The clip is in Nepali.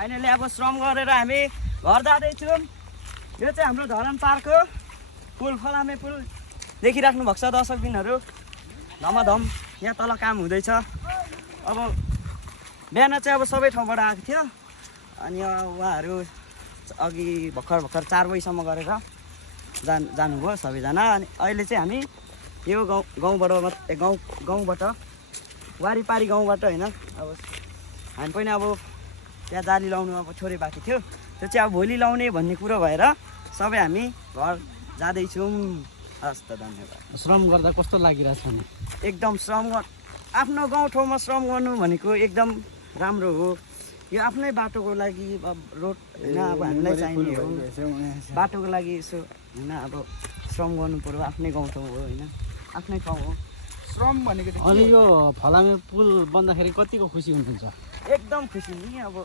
फाइनली अब श्रम गरेर हामी घर जाँदैछौँ। यो चाहिँ हाम्रो धरान पार्कको पुल, फलामे पुल देखिराख्नु भएको छ दर्शकबिनहरू। धमाधम यहाँ तल काम हुँदैछ। अब बिहान चाहिँ अब सबै ठाउँबाट आएको थियो अनि उहाँहरू अघि भर्खर 4 बजीसम्म गरेर जानुभयो सबैजना। अनि अहिले चाहिँ हामी यो गाउँबाट वारिपारी गाउँबाट होइन, अब हामी पनि अब त्यहाँ जाली लाउनु अब छोरे बाँकी थियो, त्यो चाहिँ अब भोलि लाउने भन्ने कुरो भएर सबै हामी घर जाँदैछौँ। हस् त, धन्यवाद। श्रम गर्दा कस्तो लागिरहेछ नि? एकदम आफ्नो गाउँठाउँमा श्रम गर्नु भनेको एकदम राम्रो हो। यो आफ्नै बाटोको लागि अब रोड होइन, अब हामीलाई चाहिने हो बाटोको लागि। यसो होइन, अब श्रम गर्नु पर्यो। आफ्नै गाउँठाउँ हो होइन, आफ्नै ठाउँ हो श्रम भनेको। अनि यो फलामे पुल बन्दाखेरि कतिको खुसी हुनुहुन्छ? एकदम खुसी नि। अब